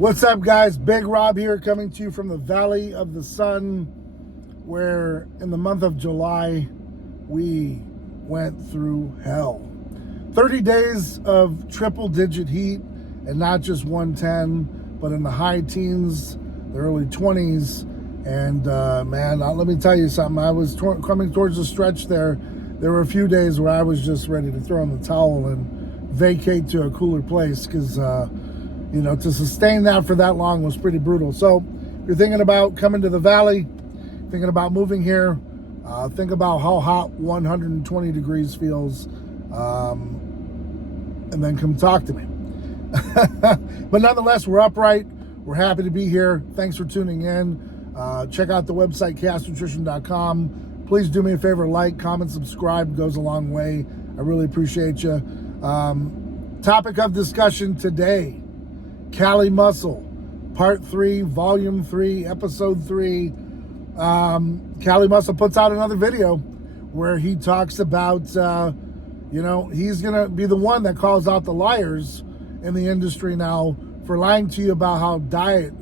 What's up, guys? Big Rob here, coming to you from the Valley of the Sun, where in the month of July we went through hell. 30 days of triple-digit heat, and not just 110, but in the high teens, the early 20s. And man, let me tell you something. I was coming towards the stretch there. There were a few days where I was just ready to throw in the towel and vacate to a cooler place, because to sustain that for that long was pretty brutal. So if you're thinking about coming to the Valley, thinking about moving here, think about how hot 120 degrees feels, and then come talk to me. But nonetheless, we're upright. We're happy to be here. Thanks for tuning in. Check out the website, chaosnutrition.com. Please do me a favor, like, comment, subscribe. It goes a long way. I really appreciate you. Topic of discussion today: Cali Muscle, Part 3, Volume 3, Episode 3. Cali Muscle puts out another video where he talks about, he's going to be the one that calls out the liars in the industry now for lying to you about how diet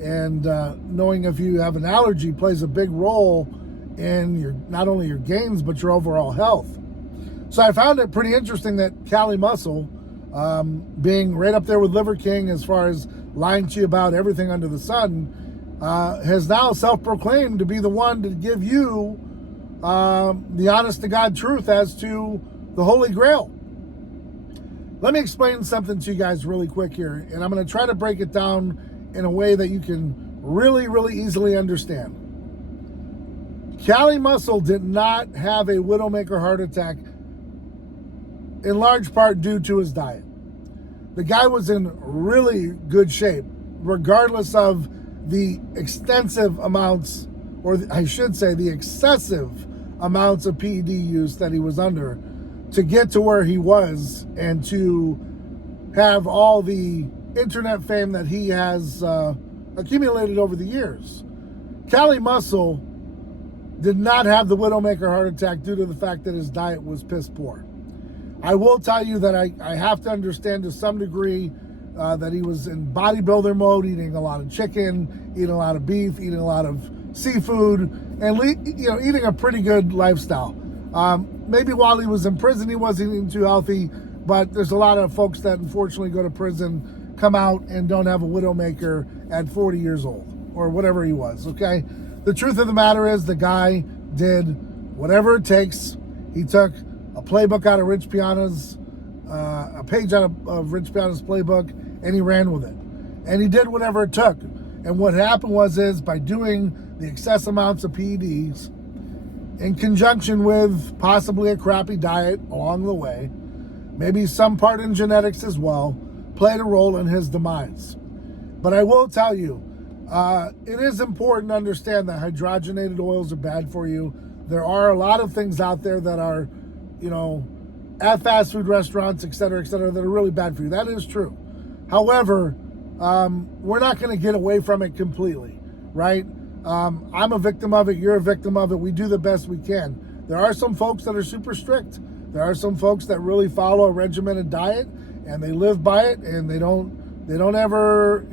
and knowing if you have an allergy plays a big role in your, not only your gains, but your overall health. So I found it pretty interesting that Cali Muscle, being right up there with Liver King as far as lying to you about everything under the sun, has now self-proclaimed to be the one to give you the honest-to-God truth as to the Holy Grail. Let me explain something to you guys really quick here, and I'm going to try to break it down in a way that you can really, really easily understand. Cali Muscle did not have a Widowmaker heart attack in large part due to his diet. The guy was in really good shape, regardless of the extensive amounts, or I should say the excessive amounts of PED use that he was under to get to where he was and to have all the internet fame that he has accumulated over the years. Cali Muscle did not have the Widowmaker heart attack due to the fact that his diet was piss poor. I will tell you that I have to understand to some degree that he was in bodybuilder mode, eating a lot of chicken, eating a lot of beef, eating a lot of seafood, and eating a pretty good lifestyle. Maybe while he was in prison, he wasn't eating too healthy, but there's a lot of folks that unfortunately go to prison, come out, and don't have a Widowmaker at 40 years old, or whatever he was, okay? The truth of the matter is the guy did whatever it takes. He took a playbook out of Rich Piana's, a page out of Rich Piana's playbook, and he ran with it. And he did whatever it took. And what happened is by doing the excess amounts of PEDs, in conjunction with possibly a crappy diet along the way, maybe some part in genetics as well, played a role in his demise. But I will tell you, it is important to understand that hydrogenated oils are bad for you. There are a lot of things out there that are, at fast food restaurants, et cetera, that are really bad for you. That is true. However, we're not going to get away from it completely, right? I'm a victim of it. You're a victim of it. We do the best we can. There are some folks that are super strict. There are some folks that really follow a regimented diet, and they live by it, and they don't ever,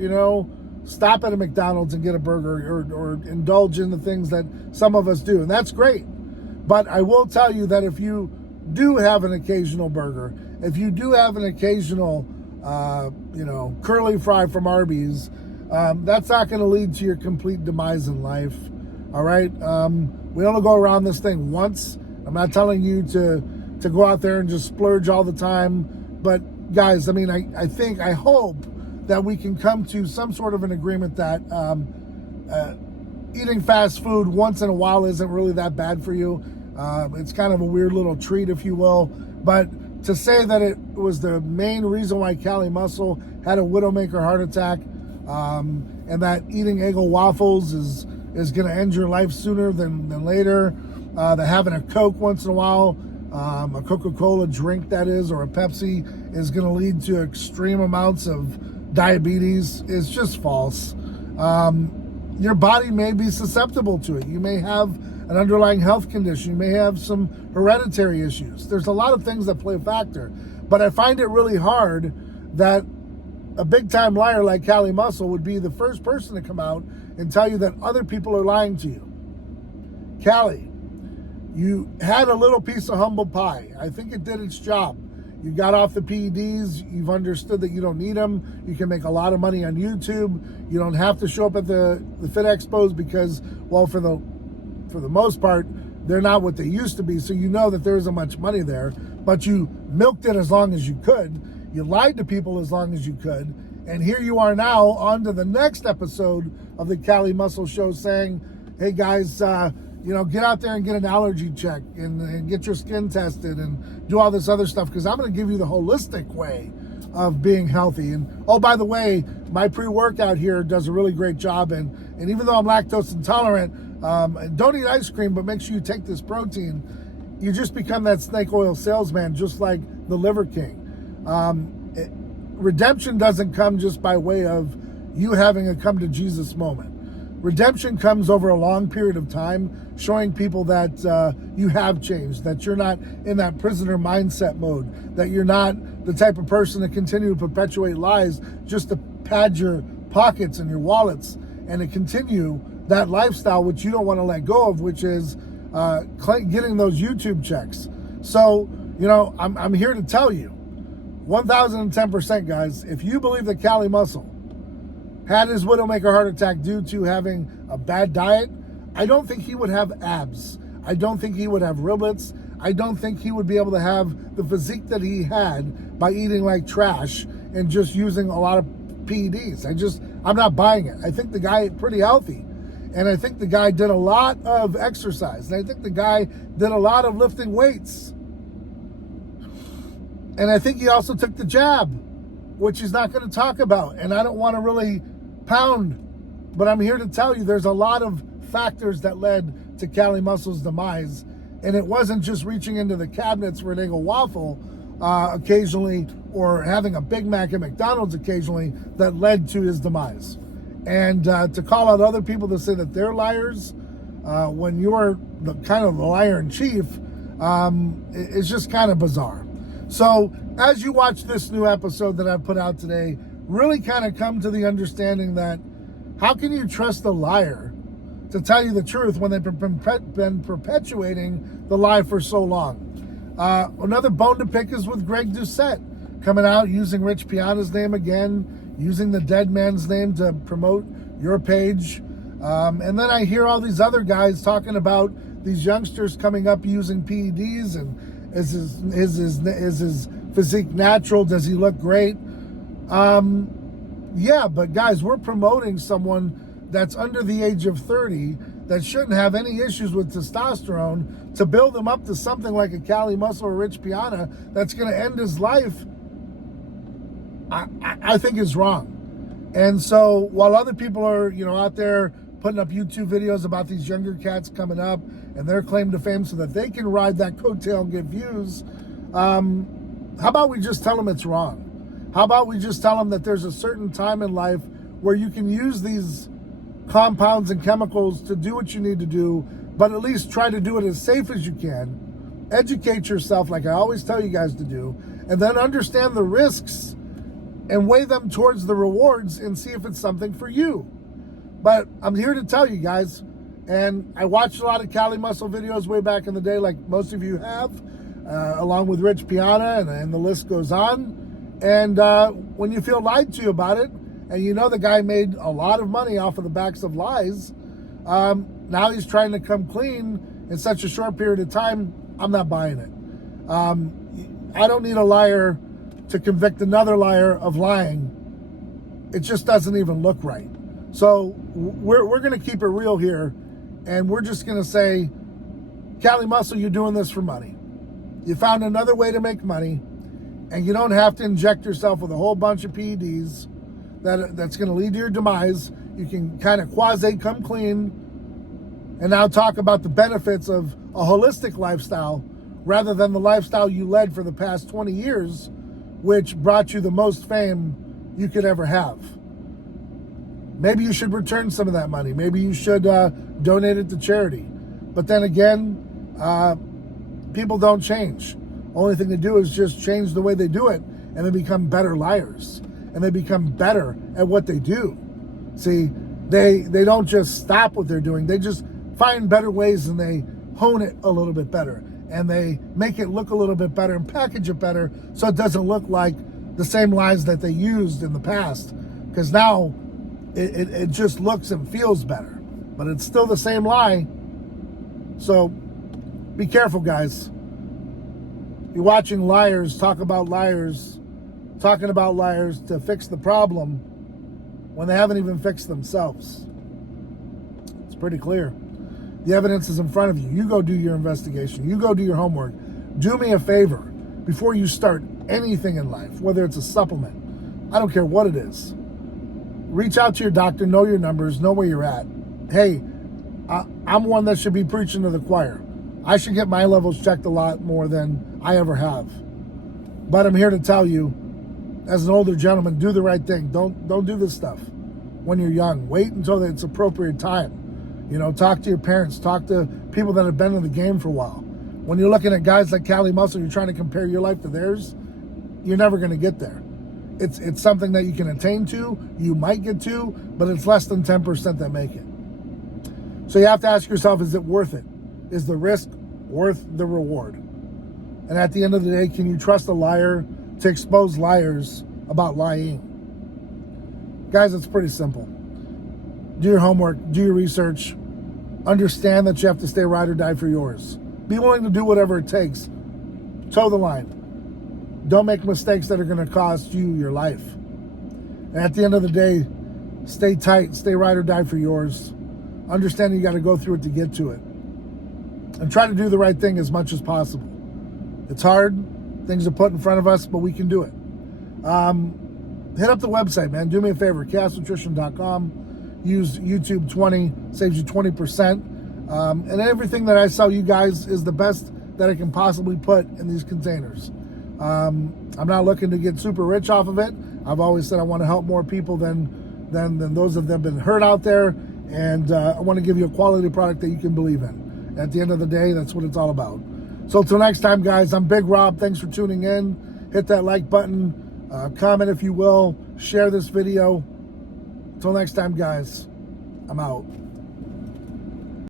stop at a McDonald's and get a burger or indulge in the things that some of us do. And that's great. But I will tell you that if you do have an occasional burger, if you do have an occasional, curly fry from Arby's, that's not going to lead to your complete demise in life. All right. We only go around this thing once. I'm not telling you to go out there and just splurge all the time. But guys, I hope that we can come to some sort of an agreement that eating fast food once in a while isn't really that bad for you. It's kind of a weird little treat, if you will. But to say that it was the main reason why Cali Muscle had a Widowmaker heart attack, and that eating Eggo waffles is going to end your life sooner than later, that having a Coke once in a while, a Coca-Cola drink that is, or a Pepsi, is going to lead to extreme amounts of diabetes, is just false. Your body may be susceptible to it. You may have an underlying health condition. You may have some hereditary issues. There's a lot of things that play a factor. But I find it really hard that a big-time liar like Calum would be the first person to come out and tell you that other people are lying to you. Callie, you had a little piece of humble pie. I think it did its job. You got off the PEDs. You've understood that you don't need them. You can make a lot of money on YouTube. You don't have to show up at the Fit Expos because, well, for the most part, they're not what they used to be. So you know that there isn't much money there. But you milked it as long as you could. You lied to people as long as you could. And here you are now on to the next episode of the Cali Muscle Show saying, hey guys, get out there and get an allergy check and get your skin tested and do all this other stuff because I'm going to give you the holistic way of being healthy. And oh, by the way, my pre-workout here does a really great job. And even though I'm lactose intolerant, don't eat ice cream, but make sure you take this protein. You just become that snake oil salesman, just like the Liver King. Redemption doesn't come just by way of you having a come to Jesus moment. Redemption comes over a long period of time, showing people that you have changed, that you're not in that prisoner mindset mode, that you're not the type of person to continue to perpetuate lies just to pad your pockets and your wallets and to continue that lifestyle which you don't want to let go of, which is getting those YouTube checks. So, I'm here to tell you, 1,010%, guys, if you believe that Cali Muscle had his Widowmaker heart attack due to having a bad diet, I don't think he would have abs. I don't think he would have riblets. I don't think he would be able to have the physique that he had by eating like trash and just using a lot of PEDs. I'm not buying it. I think the guy is pretty healthy. And I think the guy did a lot of exercise. And I think the guy did a lot of lifting weights. And I think he also took the jab, which he's not going to talk about. And I don't want to really pound, but I'm here to tell you there's a lot of factors that led to Cali Muscle's demise. And it wasn't just reaching into the cabinets for an Eggo waffle occasionally or having a Big Mac at McDonald's occasionally that led to his demise. And to call out other people to say that they're liars when you're the kind of the liar in chief, it's just kind of bizarre. So as you watch this new episode that I've put out today, really kind of come to the understanding that how can you trust a liar to tell you the truth when they've been perpetuating the lie for so long? Another bone to pick is with Greg Doucette coming out using Rich Piana's name again, using the dead man's name to promote your page. And then I hear all these other guys talking about these youngsters coming up using PEDs and is his physique natural? Does he look great? Yeah, but guys, we're promoting someone that's under the age of 30 that shouldn't have any issues with testosterone to build him up to something like a Cali Muscle or Rich Piana that's going to end his life. I think is wrong. And so while other people are, out there putting up YouTube videos about these younger cats coming up and their claim to fame so that they can ride that coattail and get views, how about we just tell them it's wrong? How about we just tell them that there's a certain time in life where you can use these compounds and chemicals to do what you need to do, but at least try to do it as safe as you can. Educate yourself like I always tell you guys to do, and then understand the risks and weigh them towards the rewards and see if it's something for you. But I'm here to tell you guys, and I watched a lot of Cali Muscle videos way back in the day, like most of you have, along with Rich Piana, and the list goes on. And when you feel lied to about it, and the guy made a lot of money off of the backs of lies, now he's trying to come clean in such a short period of time. I'm not buying it. I don't need a liar to convict another liar of lying. It just doesn't even look right. So we're going to keep it real here, and we're just going to say, Cali Muscle, you're doing this for money. You found another way to make money, and you don't have to inject yourself with a whole bunch of PEDs that's going to lead to your demise. You can kind of quasi come clean and now talk about the benefits of a holistic lifestyle rather than the lifestyle you led for the past 20 years, which brought you the most fame you could ever have. Maybe you should return some of that money. Maybe you should donate it to charity. But then again, people don't change. Only thing to do is just change the way they do it, and they become better liars. and they become better at what they do. See, they don't just stop what they're doing. They just find better ways, and they hone it a little bit better, and they make it look a little bit better and package it better so it doesn't look like the same lies that they used in the past, because now it just looks and feels better, but it's still the same lie. So be careful, guys. You're watching liars talk about liars, talking about liars to fix the problem when they haven't even fixed themselves. It's pretty clear. The evidence is in front of you. You go do your investigation. You go do your homework. Do me a favor before you start anything in life, whether it's a supplement, I don't care what it is. Reach out to your doctor, know your numbers, know where you're at. Hey, I'm one that should be preaching to the choir. I should get my levels checked a lot more than I ever have. But I'm here to tell you, as an older gentleman, do the right thing. Don't do this stuff when you're young. Wait until it's appropriate time. You know, talk to your parents, talk to people that have been in the game for a while. When you're looking at guys like Calum, you're trying to compare your life to theirs, you're never going to get there. It's something that you can attain to, you might get to, but it's less than 10% that make it. So you have to ask yourself, is it worth it? Is the risk worth the reward? And at the end of the day, can you trust a liar to expose liars about lying? Guys, it's pretty simple. Do your homework, do your research, understand that you have to stay ride or die for yours. Be willing to do whatever it takes. Toe the line. Don't make mistakes that are going to cost you your life. And at the end of the day, stay tight, stay ride or die for yours. Understand you got to go through it to get to it. And try to do the right thing as much as possible. It's hard. Things are put in front of us, but we can do it. Hit up the website, man. Do me a favor, chaosnutrition.com. Use YouTube 20, saves you 20%. And everything that I sell you guys is the best that I can possibly put in these containers. I'm not looking to get super rich off of it. I've always said I want to help more people than those that have been hurt out there. And I want to give you a quality product that you can believe in. At the end of the day, that's what it's all about. So till next time, guys, I'm Big Rob. Thanks for tuning in. Hit that like button, comment if you will, share this video. Till next time, guys, I'm out.